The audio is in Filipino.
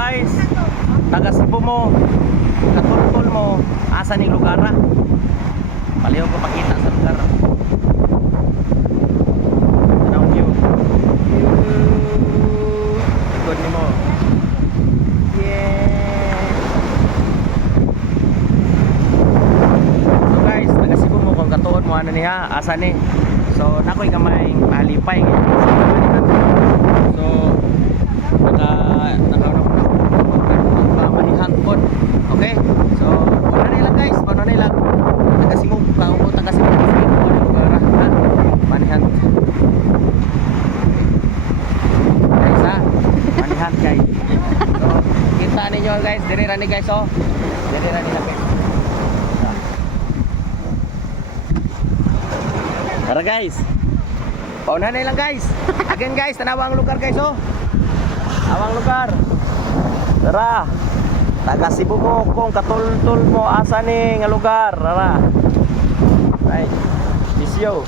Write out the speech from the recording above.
guys, taga Cebu mo, katultol mo, asa ning lugar ra? Paliw ko pakita sa lugar. Tanaw niyo. Ikot ni mo. Yeah. So guys, taga Cebu mo kung katuon mo ano niya, asa ni. So nakoy gamay malipay. So manihan po. Okay? So, paano nila guys? Paano nila? Taga-Simog. Kaupo taga-Simog. Manihan. Guys ha? Manihan guys. So, kita ninyo guys. Diri rani guys oh. Diri rani lapit. Tara guys. Paunahan na lang guys. Again guys, tanawa ang lugar guys oh. Awang lugar. Tara. Taga Cebu mo kung katultol mo asa ni nga lugar. Tara. Right. Bisyo.